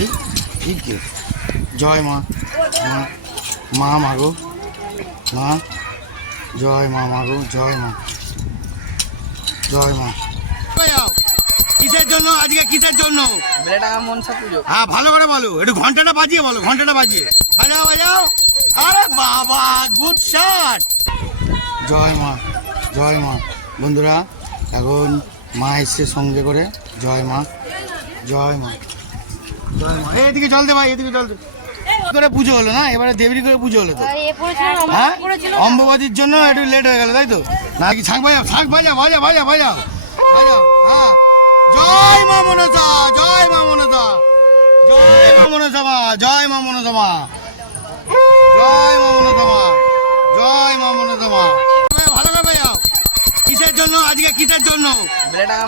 ঠিক কি জয় মা মা মাগো মা জয় মা মাগো জয় মা জয় মা। কিসের জন্য আজকে, কিসের জন্য? মনসা পুজো। হ্যাঁ ভালো করে বলো, একটু ঘন্টাটা বাজিয়ে বলো, ঘন্টাটা বাজিয়ে বাজাও বাজাও। আরে বাবা গুড শট। জয় মা জয় মা। বন্ধুরা এখন মা এসছে সঙ্গে করে। জয় মা জয় মা জয় মা। এদিকে জল দে ভাই, এদিকে জল দে। করে পুজো হলো না, এবারে দেবরি করে পুজো হলো তো। হ্যাঁ অম্বুবাজির জন্য একটু লেট হয়ে গেল তাই তো নাকি? শাঁখ বাজাও, শাঁখ বাজাও, বাজাও বাজাও বাজাও বাজাও। হ্যাঁ জয় মা মনসা, জয় মা মনসা, জয় মা মনসা মা, জয় মা মনসা মা, জয় মা মনসা মা, জয় মা মনসা মা। ভালো করে বাজাও। কিসের জন্য আজকে, কিসের জন্য?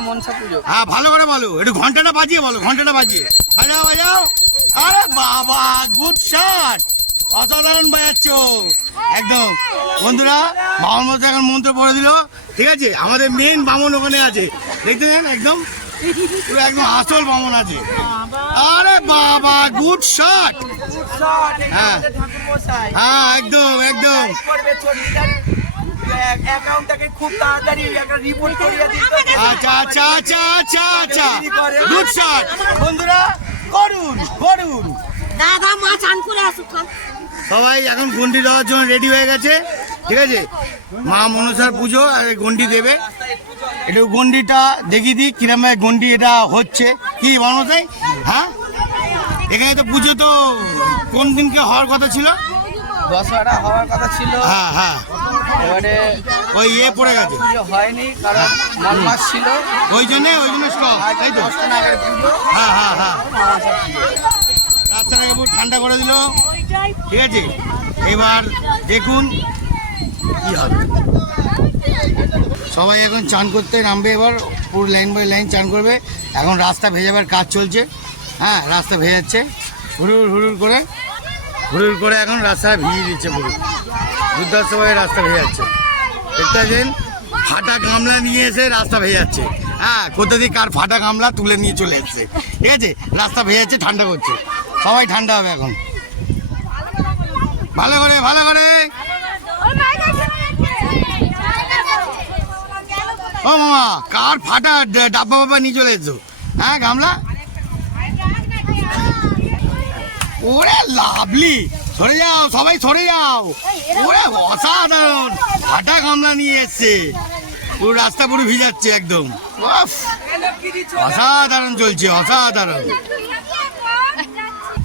মনসা পুজো। হ্যাঁ ভালো করে বলো, একটু ঘন্টাটা বাজিয়ে বলো, ঘন্টাটা বাজিয়ে বাজাও বাজাও। আরে বাবা গুড শট, অসাধারণ বাজাচ্ছ একদম। বন্ধুরা বামন মশাই এখন মন্ত্র পড়ে দিল, ঠিক আছে? আমাদের মেন বামন ওখানে আছে, দেখতে পেন একদম পুরো একদম আসল বামন আছে। আরে বাবা গুড শট। হ্যাঁ হ্যাঁ একদম একদম। আচ্ছা আচ্ছা আচ্ছা আচ্ছা আচ্ছা গুড শট। বন্ধুরা করুন করুন। দাদা মা চান করে আসুক। সবাই এখন গন্ডি দেওয়ার জন্য রেডি হয়ে গেছে, ঠিক আছে? মা মনসার পুজো আর গন্ডি দেবে। একটু গন্ডিটা দেখিয়ে দিই কিরম গন্ডি এটা হচ্ছে কি মনসাই। হ্যাঁ এখানে তো পুজো তো কোন দিনকে হওয়ার কথা ছিল? দশহরা হওয়ার কথা ছিল। হ্যাঁ হ্যাঁ এবারে ওই পড়ে গেছে, পুজো হয়নি কারণ মন মাস ছিল, ওই জন্য স্টক, তাই তো? হ্যাঁ হ্যাঁ হ্যাঁ রাস্তাটাকে পুরো ঠান্ডা করে দিল, ঠিক আছে? এবার দেখুন কি হবে। সবাই এখন চান করতে নামবে, এবার পুরো লাইন বাই লাইন চান করবে। এখন রাস্তা ভেজাবার কাজ চলছে। হ্যাঁ রাস্তা ভেজাচ্ছে হুড়ুর হুড়ুর করে, হুড়ুর করে এখন রাস্তা ভিজিয়ে দিচ্ছে পুরো। বুদ্ধার সবাই রাস্তা ভেজাচ্ছে, দেখতে পাচ্ছেন? ফাটা গামলা নিয়ে এসে রাস্তা ভেজাচ্ছে। হ্যাঁ কোথা দিয়ে কার ফাটা গামলা তুলে নিয়ে চলে এসছে, ঠিক আছে? রাস্তা ভেজাচ্ছে, ঠান্ডা করছে, সবাই ঠান্ডা হবে এখন। ভালো করে ভালো করে। ও মামা কার ফাটা ডাব্বা বাবা নিয়ে চলে এসছো? হ্যাঁ গামলা ওরে লাভলি, সরে যাও সবাই সরে যাও। ওরে অসাধারণ ফাটা গামলা নিয়ে এসছে, পুরো রাস্তা পুরো ভিজাচ্ছে একদম। অসাধারণ চলছে, অসাধারণ।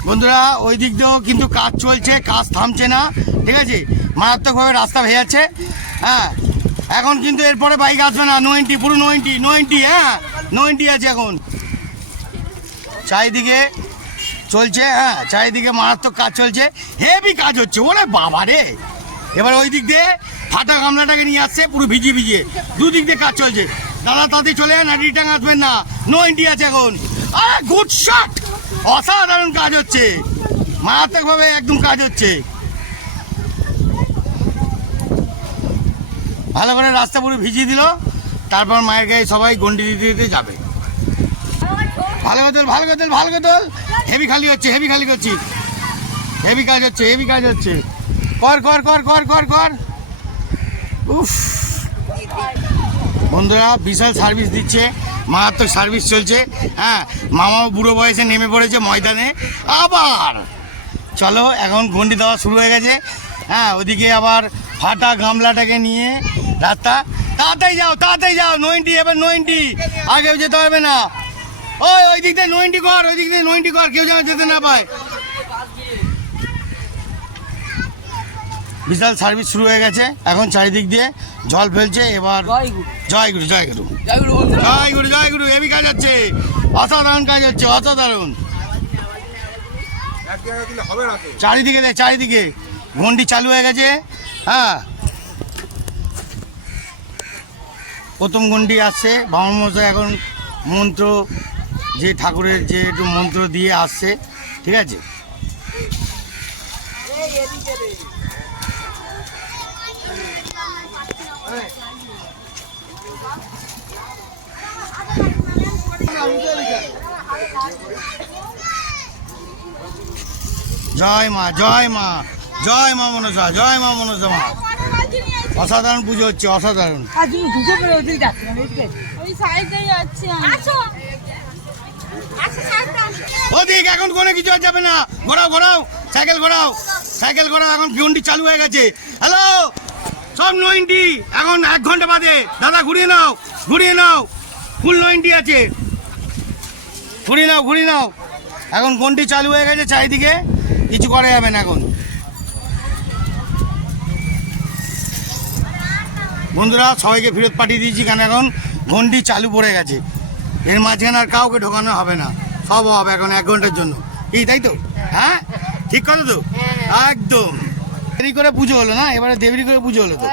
বন্ধুরা ওই দিক দিয়েও কিন্তু কাজ চলছে, কাজ থামছে না, ঠিক আছে? মারাত্মকভাবে রাস্তা ভেজাচ্ছে। হ্যাঁ এখন কিন্তু এরপরে বাইক আসবে না, 90 পুরো 90। হ্যাঁ 90 আছে এখন। চারিদিকে চলছে, হ্যাঁ চারিদিকে মারাত্মক কাজ চলছে, হেভি কাজ হচ্ছে। ওরে বাবা রে, এবার ওই দিক দিয়ে ফাটা গামলাটাকে নিয়ে আসছে পুরো ভিজিয়ে ভিজিয়ে, দুদিক দিয়ে কাজ চলছে। দাদা তাতে চলে যান, আর রিটার্ন আসবেন না, 90 আছে এখন। আরে গুড শট, অসাধারণ কাজ হচ্ছে, মারাত্মকভাবে একদম কাজ হচ্ছে। ভালো করে রাস্তা পুরো ভিজিয়ে দিল, তারপর মায়ের গায়ে সবাই গন্ডি দিতে দিতে যাবে। ভালো কথা ভালো কথা ভালো কথা। হেভি খালি হচ্ছে, হেভি খালি করছি, হেভি কাজ হচ্ছে, হেভি কাজ হচ্ছে। কর কর কর কর কর কর। উফ বন্ধুরা বিশাল সার্ভিস দিচ্ছে, মারাত্মক সার্ভিস চলছে। হ্যাঁ মামাও বুড়ো বয়সে নেমে পড়েছে ময়দানে আবার। চলো এখন গন্ডি দেওয়া শুরু হয়ে গেছে। হ্যাঁ ওদিকে আবার ফাটা গামলাটাকে নিয়ে রাস্তা, তাড়াতাড়ি যাও তাড়াতাড়ি যাও। 90 এবার 90, আগে যেতে হবে না। ওই দিক দিয়ে 90 কর, ওই দিক দিয়ে 90 কর, কেউ যেন যেতে না পায়। বিশাল সার্ভিস শুরু হয়ে গেছে, এখন চারিদিক দিয়ে জল ফেলছে। এবার জয় গুরু জয় গুরু জয় গুরু জয় গুরু, হেভি কাজ হচ্ছে, অসাধারণ কাজ হচ্ছে, অসাধারণ। চারিদিকে দেখ, চারিদিকে ঘন্টি চালু হয়ে গেছে। হ্যাঁ প্রথম ঘন্টি আসছে, বামন মশাই এখন মন্ত্র, যে ঠাকুরের যে একটু মন্ত্র দিয়ে আসছে, ঠিক আছে? জয় মা জয় মা জয় মা মনসা জয় মা মনসা মা। অসাধারণ পুজো হচ্ছে, অসাধারণ। ওদিক এখন কোনো কিছু আর যাবে না, ঘোরাও ঘোরাও, সাইকেল ঘোরাও, সাইকেল ঘোরাও। এখন গন্ডি চালু হয়ে গেছে। হ্যালো সব 90, এখন 1 ঘন্টা বাদে। দাদা ঘুরিয়ে নাও, ঘুরিয়ে নাও, ফুল 90 আছে, ঘুরিয়ে নাও, ঘুরিয়ে নাও। এখন গন্ডি চালু হয়ে গেছে, চারিদিকে কিছু করা যাবে না এখন। বন্ধুরা সবাইকে ফেরত পাঠিয়ে দিয়েছি, কারণ এখন ঘন্টি চালু পড়ে গেছে। এর মাঝখানে আর কাউকে ঢোকানো হবে না, সব হবে এখন 1 ঘন্টার জন্য। কি তাই তো? হ্যাঁ ঠিক কথা তো, একদম। দেরি করে পুজো হলো না, এবারে দেরি করে পুজো হলো তো।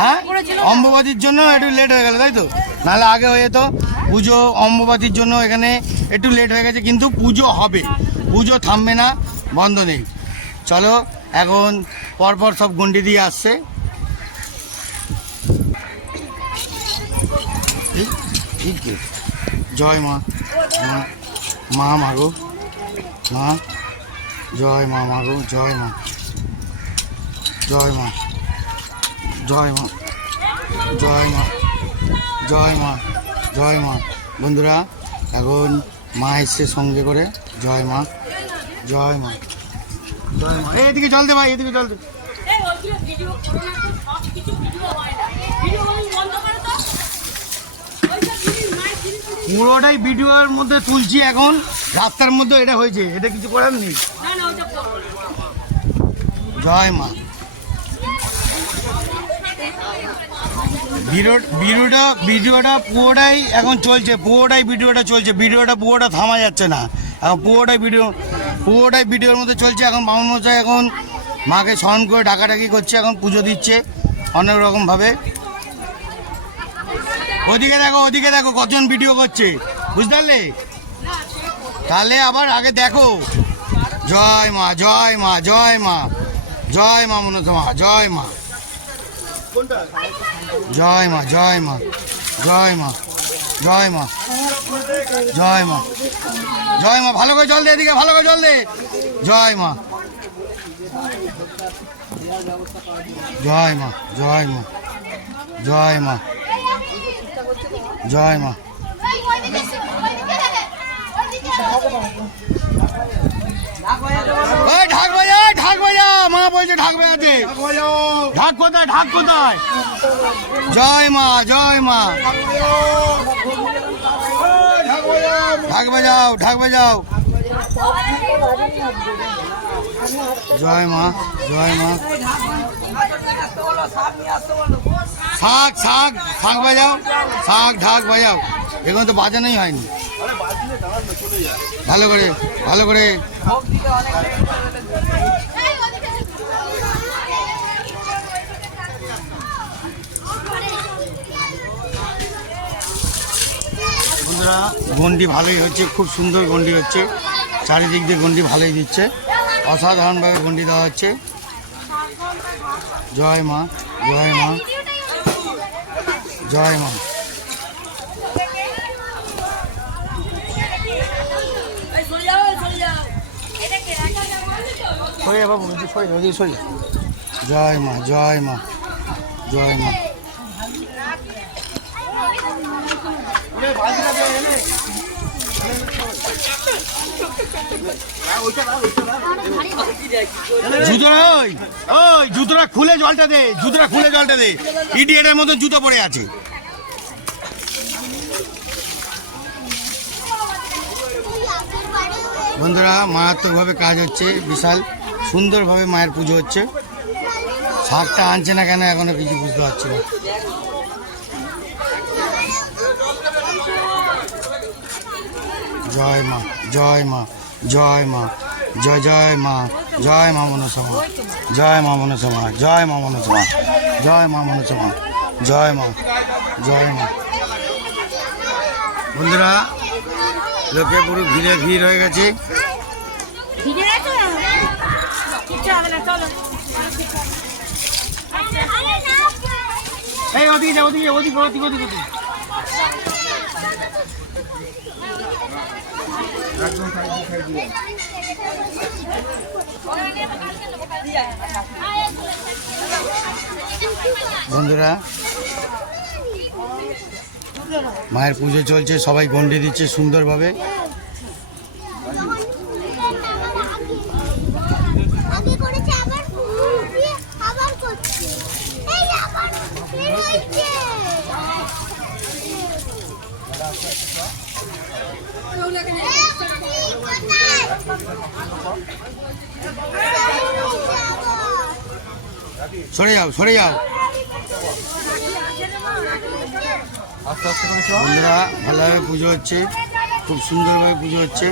হ্যাঁ অম্বুবাচীর জন্য একটু লেট হয়ে গেল, তাই তো? নাহলে আগে হয়ে যেত পুজো। অম্বুবাচীর জন্য এখানে একটু লেট হয়ে গেছে, কিন্তু পুজো হবে, পুজো থামবে না, বন্ধ নেই। চলো এখন পরপর সব গন্ডি দিয়ে আসছে। জয় মা, মা মাগো, মা জয় মা মাগো, জয় মা, জয় মা, জয় মা, জয় মা, জয় মা, জয় মা। বন্ধুরা এখন মা এসছে সঙ্গে করে। জয় মা, জয় মা, জয় মা। এদিকে জল দে ভাই, এদিকে জল দে। পুরোটাই ভিডিওর মধ্যে তুলছি এখন, রাস্তার মধ্যে এটা হয়েছে, এটা কিছু করার নেই। জয় মা। ভিডিওটা পুরোটাই এখন চলছে, পুরোটাই ভিডিওটা চলছে, ভিডিওটা পুরোটা থামা যাচ্ছে না এখন, পুরোটাই ভিডিওর মধ্যে চলছে। এখন বামুন মশাই এখন মাকে স্মরণ করে ডাকাডাকি করছে, এখন পুজো দিচ্ছে অনেক রকমভাবে। ওদিকে দেখো কতজন ভিডিও করছে, বুঝতে পারলে? তাহলে আবার আগে দেখো। জয় মা জয় মা জয় মা, জয় মা মনসা মা, জয় মা, জয় মা, জয় মা, জয় মা, জয় মা, জয় মা, জয় মা। ভালো করে জল দে, এদিকে ভালো করে জল দে। জয় মা, জয় মা, জয় মা, জয় মা, জয় মা। ঢাক বাজা, মা বলছে ঢাক বাজাতে। ঢাক কোথায়, ঢাক কোথায়? জয় মা, জয় মা। ঢাক বাজাও, ঢাক বাজাও। জয় মা, জয় মা। শাক শাক শাক বাজাও, শাক ঢাক বাজাও। এখন তো বাজানোই হয়নি। ভালো করে, ভালো করে। বন্ধুরা গন্ডি ভালোই হচ্ছে, খুব সুন্দর গন্ডি হচ্ছে, চারিদিক দিয়ে গন্ডি ভালোই দিচ্ছে, অসাধারণভাবে গন্ডি দেওয়া হচ্ছে। জয় মা, জয় মা, জয় মা। জয় মা, জয় মা, জয় মা। জুতোটা ওই জুতোটা খুলে জলটা দে, জুতোটা খুলে জলটা দে। ইডিয়েটের মতো জুতো পরে আছে। বন্ধুরা মারাত্মকভাবে কাজ হচ্ছে, বিশাল সুন্দরভাবে মায়ের পুজো হচ্ছে। শাকটা আনছে না কেন এখনো কিছু বুঝতে পারছি না। জয় মা, জয় মা, জয় মা, জয় জয় মা, জয় মা মনসা মা, জয় মা মনসা মা, জয় মা মনসা মা, জয় মা মনসা মা, জয় মা, জয় মা। বন্ধুরা লোকে পুরো ভিড় হয়ে গেছে। এই ওদিকে যা, ওদিকে ওদিকে ওদিকে ওদিকে ওদিকে। একদম বন্ধুরা মায়ের পুজো চলছে, সবাই গন্ডি দিচ্ছে সুন্দরভাবে। সরে যাও, সরে যাও বন্ধুরা। ভালোভাবে পুজো হচ্ছে, খুব সুন্দরভাবে পুজো হচ্ছে।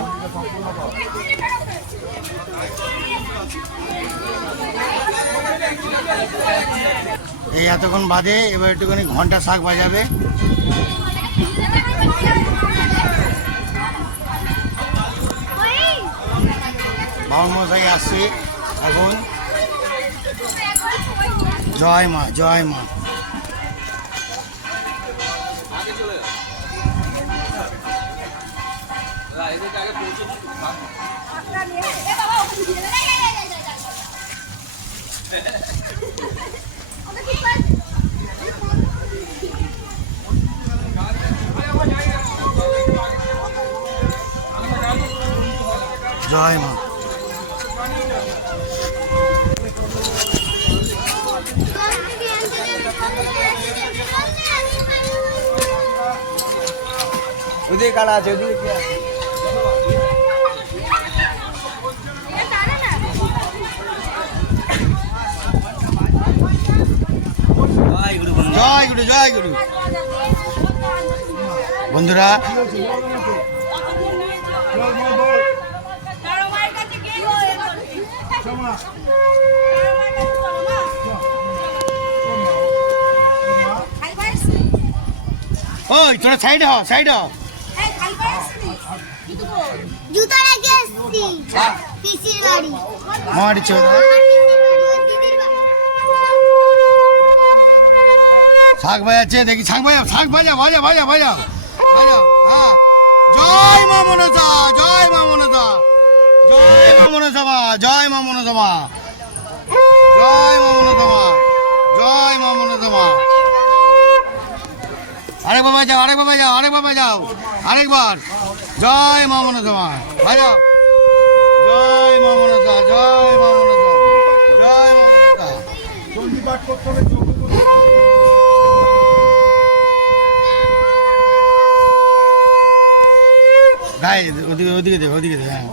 এই এতক্ষণ বাদে এবার একটুখানি ঘন্টা শাক বাজাবে। বাউল মশাই আসছে এখন। জয় মা, জয় মা। জয় মা। ওদিকে কারা আছে? ওদিকে কে আছে? জয় গুরু, জয় গুরু। বন্ধুরা ওই তোরা সাইড হ, সাইড হ। জুতো রেখে এসছি পিসির বাড়ি। মারি চলে শাক বাজাচ্ছে, দেখি শাক বাজাও, শাক বাজাও, বাজাও, বাজাও, বাজাও, বাজাও। হ্যাঁ, জয় মা মনসা, জয় মা মনসা, জয় মা মনসা মা, জয় মা মনসা মা, জয় মা মনসা মা, জয় মা মনসা মা। আরেকবার বাজাও, আরেকবার বাজাও, আরেকবার বাজাও, আরেকবার। জয় মা মনসা মা, বাজাও। জয় মা মনসা, জয় মা মনসা, জয় মা মনসা। গায়ে ওদিকে, ওদিকে দে, ওদিকে দে। হ্যাঁ,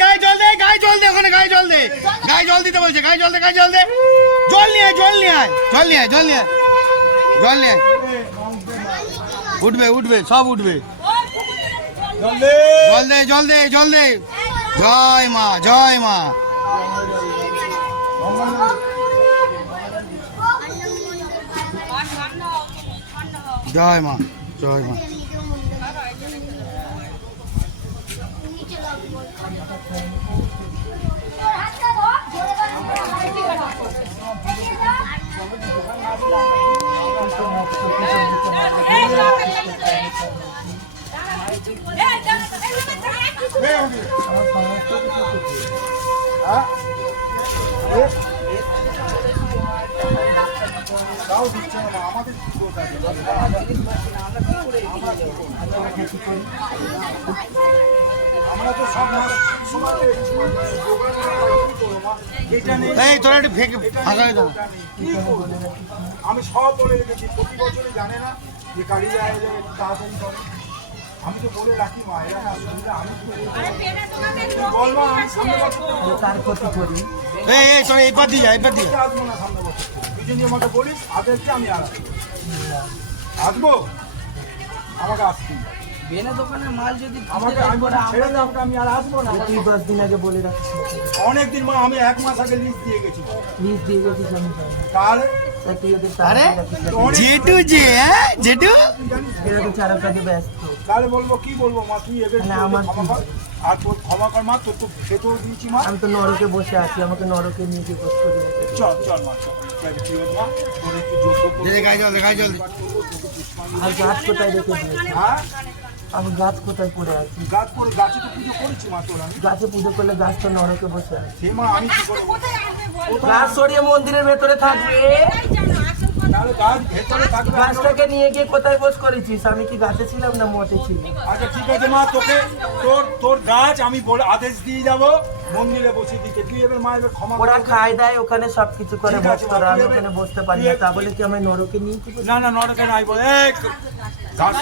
গায়ে জল দে, গায়ে জল দে, ওখানে গায়ে জল দে, গায়ে জল দিতে বলছে, গায়ে জল দে, গায়ে জল দে। জল নিয়ে আয়, জল নিয়ে আয়, জল নিয়ে আয়, জল নিয়ে আয়, জল নিয়ে আয়। উঠবে, উঠবে, সব উঠবে। জল দে, জল দে, জল দে। জয় মা, জয় মা। জয় মা, জয় মা। এই তোরা একটু ফাঁকা হয়ে যাও। আমি সব বলে রেখেছি, প্রতি বছরই জানে না যে গাড়ি যায় তাড়াতাড়ি করে। আমি তো বলে রাখি মা, এরা না শুনলে আমি বল মা, আমি সামনে বছর তার ক্ষতি করি। এই তোরা এইবার দিয়ে যা, এইবার দিয়ে আসবো না সামনে বছর। তুই যদি আমাকে বলিস আদেরকে আমি আর আসবো, আমাকে আসবি। বেনে দোকানের মাল যদি আমাকে ছেড়ে দাও, আমি আর আসবো না। তুই 10 দিন আগে বলে রাখিস। অনেকদিন মা, আমি 1 মাস আগে লিস্ট দিয়ে গেছি। লিস্ট দিয়ে গেছিস আমি তাহলে তুই ওদের আরে জেঠু যে, হ্যাঁ জেঠু, এরকম চারা কাজে ব্যস্ত। তাহলে বলবো কি বলবো মা, তুই এদের আমার ক্ষমা কর। আর তোর ক্ষমা কর মা, তোর তো খেতেও দিয়েছি মা। আমি তো নরকে বসে আছি, আমাকে নরকে নিয়ে গিয়ে বসে করে চল চল মা চল কি হলো মা তোর একটু যোগ্য দে গায়ে জল দে গায়ে জল দে। আর গাছ কোথায় রেখে দিয়েছি? হ্যাঁ আমি গাছ কোথায় পড়ে আছি? গাছ করে গাছে তো পুজো করেছি মা তোর আমি গাছে পুজো করলে গাছ তো নরকে বসে আছে। সে মা আমি কি করবো গাছ সরিয়ে মন্দিরের ভেতরে থাকবে। তাহলে গাছ ভেতরে থাকবে গাছটাকে নিয়ে গিয়ে কোথায় বস করেছিস? আমি কি গাছে ছিলাম না মঠে ছিলাম? আচ্ছা ঠিক আছে মা তোকে তোর গাছ আমি বলে আদেশ দিয়ে যাব মন্দিরে বসে দিতে তুই এবার মা এবার ক্ষমা ওরা করে দে। খায় দেয় ওখানে সবকিছু করে ঠিক আছে, ভক্তরা, আমি তুই ওখানে এবার- বসতে পারি না, তা বলে কি আমি নরকে নিয়ে কি বসবো? না না নরকে নাই বলে এই গাছ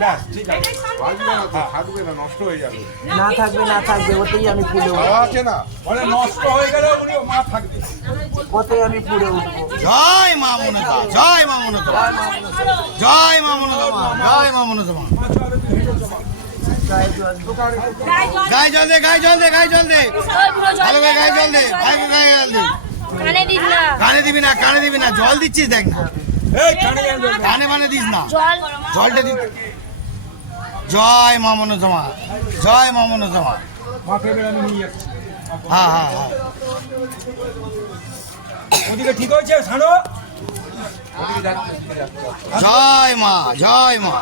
ব্যাস ঠিক আছে থাকবে না নষ্ট হয়ে যাবে না থাকবে না থাকবে ওতেই আমি পুড়ে উঠবো, আছে না বলে নষ্ট হয়ে গেলে উনি মা থাকবে ওতেই আমি পুড়ে উঠবো। জয় মা মনসা, জয় মা মনসা, জয় মা মনসা, জয় মা মনসা। গায়ে জল দিই। গায়ে জল দে গায়ে জল দে গায়ে জল দে, ভালো করে গায়ে জল দে, ভালো করে গায়ে জল দে। কানে দিস না কানে দিবি না কানে দিবি না, জল দিচ্ছিস দেখ না, এই কানে গেল কানে মানে দিস না, জল জলটা দিস। জয় মা মনসা মা, জয় মা মনসা মা। মাকে এবার আমি নিয়ে যাচ্ছি হ্যাঁ হ্যাঁ হ্যাঁ, ওদিকে ঠিক হয়েছে ছাড়ো জয় মা জয় মা।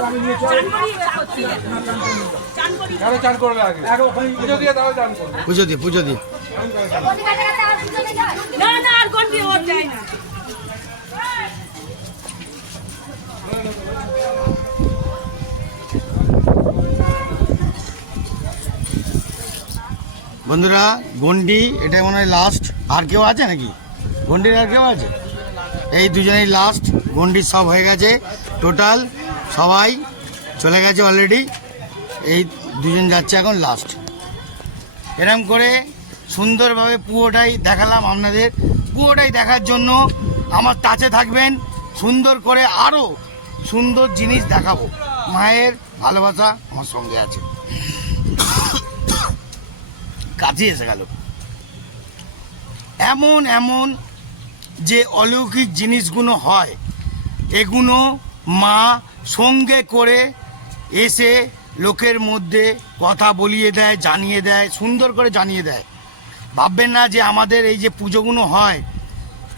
আমি নিয়ে চল কেন চান করবে আগে আগে ওখানে পুজো দিয়ে তাহলে চান করবে পুজো দি পুজো দি। না না আর কোন দিয়ে ওর যায় না বন্ধুরা গন্ডি এটা মনে হয় লাস্ট, আর কেউ আছে নাকি গন্ডির, আর কেউ আছে? এই দুজনেই লাস্ট, গন্ডির সব হয়ে গেছে টোটাল, সবাই চলে গেছে অলরেডি, এই দুজন যাচ্ছে এখন লাস্ট। এরম করে সুন্দরভাবে পুরোটাই দেখালাম আপনাদের, পুরোটাই দেখার জন্য আমার কাছে থাকবেন, সুন্দর করে আরও সুন্দর জিনিস দেখাবো। মায়ের ভালোবাসা আমার সঙ্গে আছে। কাছে এসে গেল এমন এমন যে অলৌকিক জিনিসগুলো হয়, এগুলো মা সঙ্গে করে এসে লোকের মধ্যে কথা বলিয়ে দেয়, জানিয়ে দেয়, সুন্দর করে জানিয়ে দেয়। ভাববেন না যে আমাদের এই যে পুজোগুলো হয়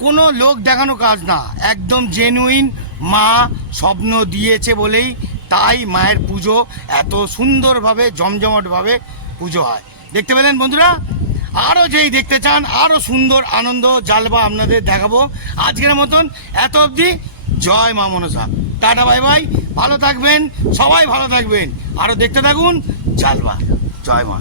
কোনো লোক দেখানো কাজ না, একদম জেনুইন মা স্বপ্ন দিয়েছে বলেই তাই মায়ের পুজো এত সুন্দরভাবে জমজমাটভাবে পুজো হয়। দেখতে পেলেন বন্ধুরা? আরও যেই দেখতে চান আরও সুন্দর আনন্দ জালবা আপনাদের দেখাবো। আজকের মতন এত অবধি। জয় মা মনসা, টাটা বাই বাই, ভালো থাকবেন সবাই, ভালো থাকবেন, আরও দেখতে থাকুন জালবা। জয় মা।